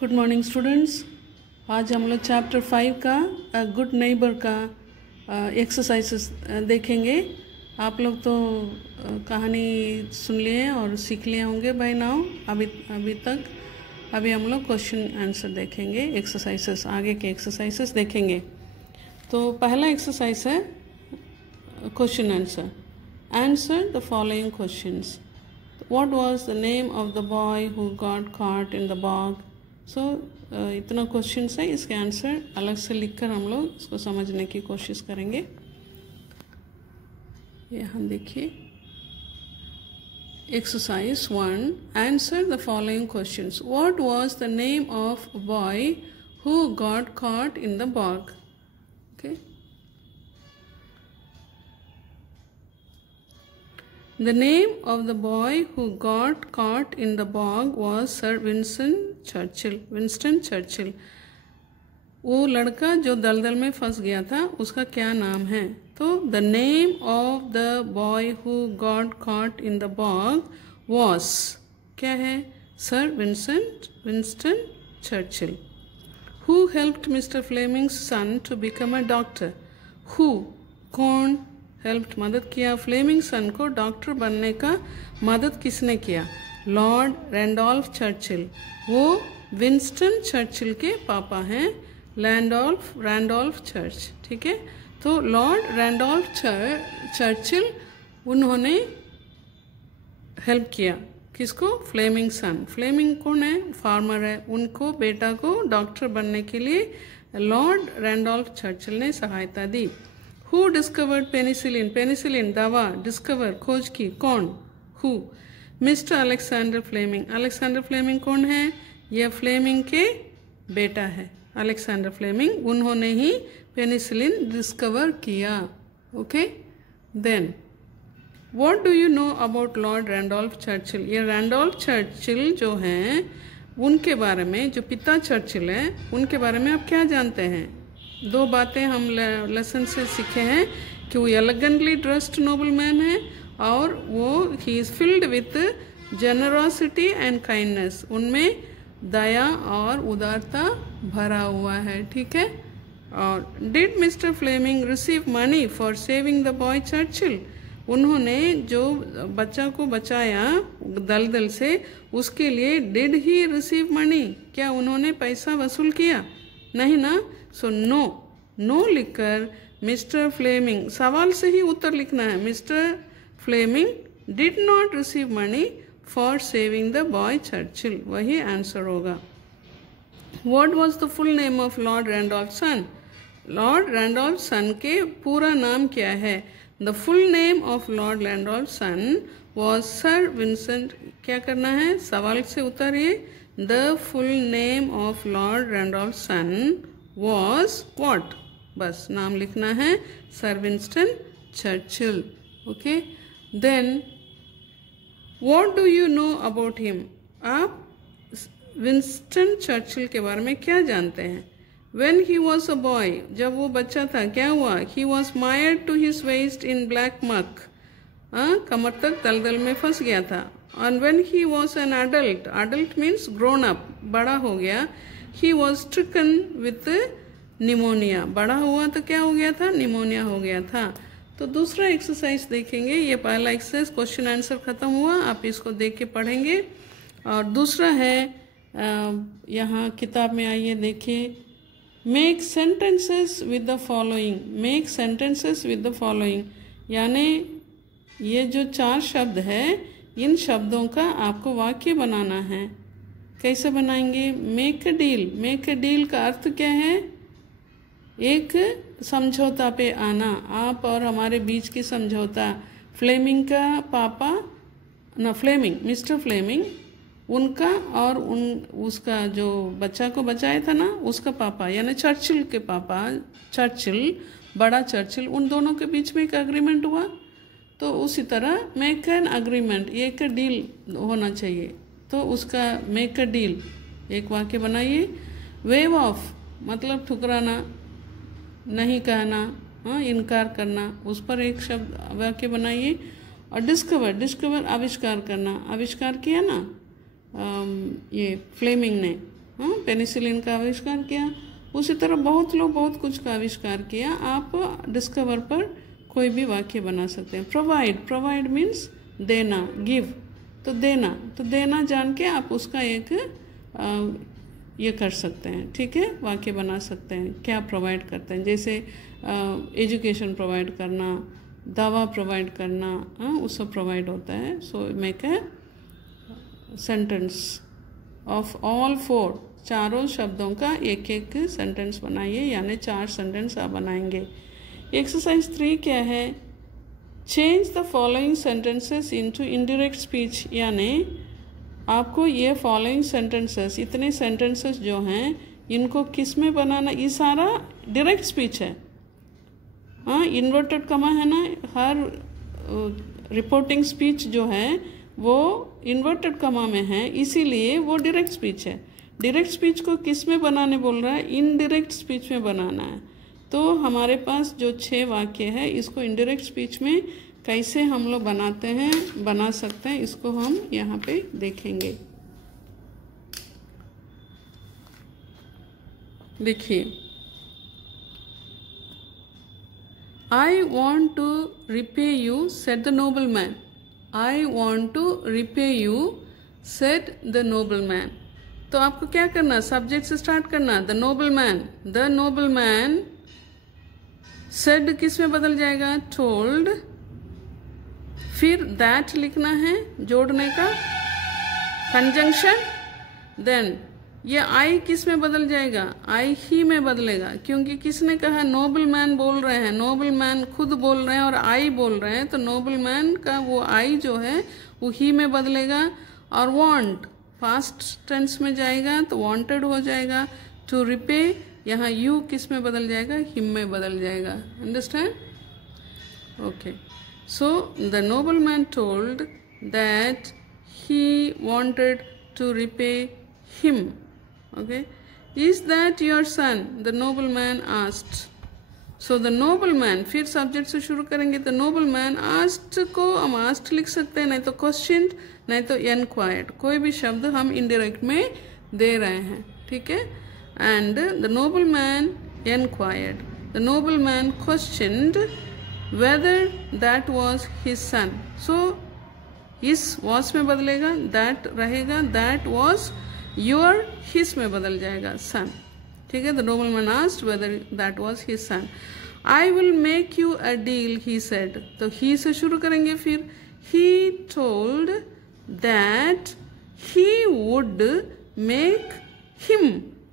Good morning students. आज हम लोग चैप्टर 5 का गुड नेबर का एक्सरसाइजेस देखेंगे। आप लोग तो कहानी सुन लिए और सीख लिए होंगे बाय नाउ अभी तक। अभी हम लोग क्वेश्चन आंसर देखेंगे, एक्सरसाइजेस आगे के एक्सरसाइजेस देखेंगे। तो पहला एक्सरसाइज है question answer. Answer the following questions. What was the name of the boy who got caught in the bog? So इतना क्वेश्चन है, इसके आंसर अलग से लिखकर हम लोग इसको समझने की कोशिश करेंगे। यहाँ देखिए exercise 1। Answer the following questions. What was the name of a boy who got caught in the bog? Okay. The name of the boy who got caught in the bog was Sir Winston Churchill. Winston Churchill. वो लड़का जो दलदल में फंस गया था उसका क्या नाम है? तो the name of the boy who got caught in the bog was क्या है? Sir Winston Churchill. Who helped Mr. Fleming's son to become a doctor? Who? कौन हेल्प्ड मदद किया फ्लेमिंग सन को डॉक्टर बनने का? मदद किसने किया? Lord Randolph Churchill. वो विंस्टन चर्चिल के पापा हैं, रैंडोल्फ चर्च। ठीक है, तो लॉर्ड रैंडोल्फ चर्चिल उन्होंने हेल्प किया किसको? फ्लेमिंग सन। फ्लेमिंग कौन है? फार्मर है। उनको बेटा को डॉक्टर बनने के लिए लॉर्ड रैंडोल्फ चर्चिल ने सहायता दी। Who discovered penicillin? पेनिसिलिन दवा डिस्कवर खोज की कौन? Who? Mister Alexander Fleming. Alexander Fleming कौन है? यह फ्लेमिंग के बेटा है अलेक्जेंडर फ्लेमिंग। उन्होंने ही पेनिसिलिन डिस्कवर किया। Okay, then what do you know about Lord Randolph Churchill? ये रैंडोल्फ चर्चिल जो हैं उनके बारे में, जो पिता चर्चिल है उनके बारे में आप क्या जानते हैं? दो बातें हम लेसन से सीखे हैं कि वो एलिगेंटली ड्रेस्ड नोबल मैन है और वो he is filled with generosity and kindness. उनमें दया और उदारता भरा हुआ है। ठीक है, और did mister Fleming receive money for saving the boy Churchill? उन्होंने जो बच्चा को बचाया दलदल से उसके लिए डिड ही रिसीव मनी? क्या उन्होंने पैसा वसूल किया? नहीं ना। सो नो लिखकर मिस्टर फ्लेमिंग, सवाल से ही उत्तर लिखना है। Mister Fleming did not receive money for saving the boy Churchill, वही आंसर होगा। What was the full name of Lord Randolph son? Lord Randolph son के पूरा नाम क्या है? The full name of Lord Randolph son was Sir Vincent. क्या करना है? सवाल से उतरिए। The full name of Lord Randolph son was what? बस नाम लिखना है, sir Winston Churchill. Okay, then what do you know about him? आप विंस्टन चर्चिल के बारे में क्या जानते हैं? When he was a boy, जब वो बच्चा था क्या हुआ? He was mired to his waist in black muck. कमर तक दलदल में फंस गया था। And when he was an adult means grown up, बड़ा हो गया, he was stricken with pneumonia। बड़ा हुआ तो क्या हो गया था? निमोनिया हो गया था। तो दूसरा एक्सरसाइज देखेंगे। ये पहला एक्सरसाइज क्वेश्चन आंसर खत्म हुआ, आप इसको देख के पढ़ेंगे। और दूसरा है यहाँ किताब में, आइए देखिए। Make sentences with the following. Make sentences with the following यानी ये जो 4 शब्द है इन शब्दों का आपको वाक्य बनाना है। कैसे बनाएंगे? Make a deal. Make a deal का अर्थ क्या है? एक समझौता पे आना, आप और हमारे बीच की समझौता। फ्लेमिंग का पापा ना, फ्लेमिंग मिस्टर फ्लेमिंग उनका और उसका जो बच्चा को बचाया था ना उसका पापा यानी चर्चिल के पापा, चर्चिल बड़ा चर्चिल, उन दोनों के बीच में एक एग्रीमेंट हुआ। तो उसी तरह मेक एन अग्रीमेंट, एक डील होना चाहिए। तो उसका मेक अ डील एक वाक्य बनाइए। वेव ऑफ मतलब ठुकराना, नहीं कहना, इनकार करना, उस पर एक शब्द वाक्य बनाइए। और डिस्कवर आविष्कार करना, आविष्कार किया ना ये फ्लेमिंग ने, पेनिसिलिन का आविष्कार किया। उसी तरह बहुत लोग बहुत कुछ का आविष्कार किया। आप डिस्कवर पर कोई भी वाक्य बना सकते हैं। प्रोवाइड मीन्स देना, गिव तो देना जान के आप उसका एक ये कर सकते हैं, ठीक है, वाक्य बना सकते हैं। क्या प्रोवाइड करते हैं, जैसे एजुकेशन प्रोवाइड करना, दवा प्रोवाइड करना, वो सब प्रोवाइड होता है। So make a sentence of all 4, चारों शब्दों का एक एक सेंटेंस बनाइए, यानी 4 सेंटेंस आप बनाएंगे। एक्सरसाइज 3 क्या है, change the following sentences into indirect speech, यानी आपको ये फॉलोइंग सेंटेंसेस, इतने सेंटेंसेस जो हैं इनको किस में बनाना, ये सारा डायरेक्ट स्पीच है। हाँ, इन्वर्टेड कमा है ना, हर रिपोर्टिंग स्पीच जो है वो इन्वर्टेड कमा में है, इसीलिए वो डायरेक्ट स्पीच है। डायरेक्ट स्पीच को किस में बनाने बोल रहा है, इनडायरेक्ट स्पीच में बनाना है। तो हमारे पास जो 6 वाक्य है, इसको इनडायरेक्ट स्पीच में कैसे हम लोग बना सकते हैं, इसको हम यहाँ पे देखेंगे। देखिए, I want to repay you, said the nobleman. I want to repay you, said the nobleman. तो आपको क्या करना, सब्जेक्ट से स्टार्ट करना, द नोबलमैन said किस में बदल जाएगा, told, फिर that लिखना है जोड़ने का, कंजंक्शन, देन ये आई किस में बदल जाएगा, आई ही में बदलेगा, क्योंकि किसने कहा, नोबल मैन बोल रहे हैं, नोबल मैन खुद बोल रहे हैं और आई बोल रहे हैं, तो नोबल मैन का वो आई जो है वो ही में बदलेगा। और वांट पास्ट टेंस में जाएगा तो वांटेड हो जाएगा। टू रिपे, यहाँ यू किस में बदल जाएगा, हिम में बदल जाएगा। Understand? Okay, so the noble man told that he wanted to repay him. Okay, is that your son? The nobleman asked. So the nobleman, फिर सब्जेक्ट से शुरू करेंगे। The nobleman asked को हम asked लिख सकते हैं, नहीं तो questioned, नहीं तो inquired, कोई भी शब्द हम indirect में दे रहे हैं, ठीक है। And the nobleman inquired, the nobleman questioned whether that was his son. So इस was में बदलेगा, that रहेगा, that was your, his में बदल जाएगा, son, ठीक है। The nobleman asked whether that was his son. I will make you a deal, he said. तो he से शुरू करेंगे फिर। He told that he would make him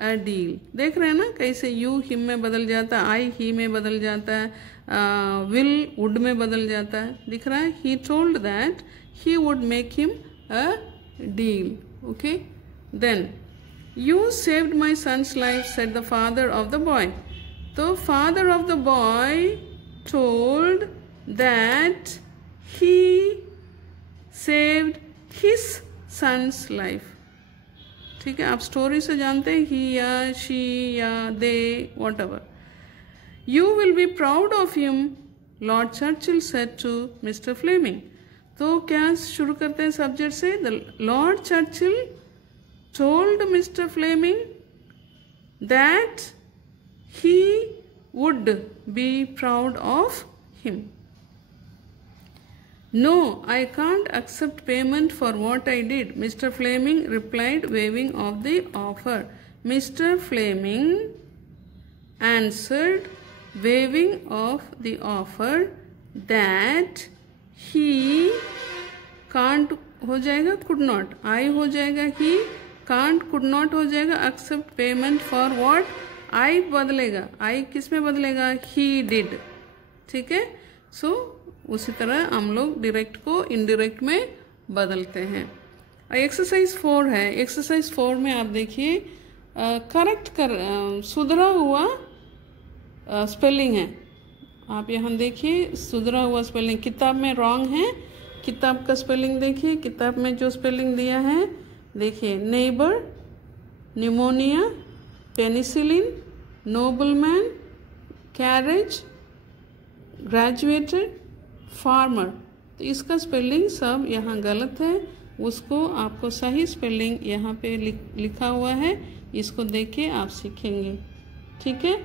a deal. देख रहे हैं ना कैसे you him में बदल जाता है, I he में बदल जाता है, will would में बदल जाता है, दिख रहा है। He told that he would make him a deal. Okay. Then, you saved my son's life, said the father of the boy. तो father of the boy told that he saved his son's life. ठीक है, आप story से जानते हैं, he या she या they, whatever. You will be proud of him, Lord Churchill said to Mr. Fleming. तो क्या शुरू करते हैं सब्जेक्ट से, the Lord Churchill told Mr. Fleming that he would be proud of him. No, I can't accept payment for what I did, Mr. Fleming replied, waving off the offer. Mr. Fleming answered, waving off the offer, that he can't हो जाएगा, could not, I हो जाएगा, he, can't could not हो जाएगा, accept payment for what, I बदलेगा, I किस में बदलेगा, he did, ठीक है। सो उसी तरह हम लोग डायरेक्ट को इनडायरेक्ट में बदलते हैं। एक्सरसाइज 4 है। एक्सरसाइज 4 में आप देखिए, करेक्ट कर सुधरा हुआ स्पेलिंग है। आप यहाँ देखिए, सुधरा हुआ स्पेलिंग किताब में रॉन्ग है। किताब का स्पेलिंग देखिए, किताब में जो स्पेलिंग दिया है देखिए, neighbour, pneumonia, penicillin, nobleman, carriage, graduated, farmer. तो इसका स्पेलिंग सब यहाँ गलत है, उसको आपको सही स्पेलिंग यहाँ पे लिखा हुआ है, इसको देख के आप सीखेंगे, ठीक है।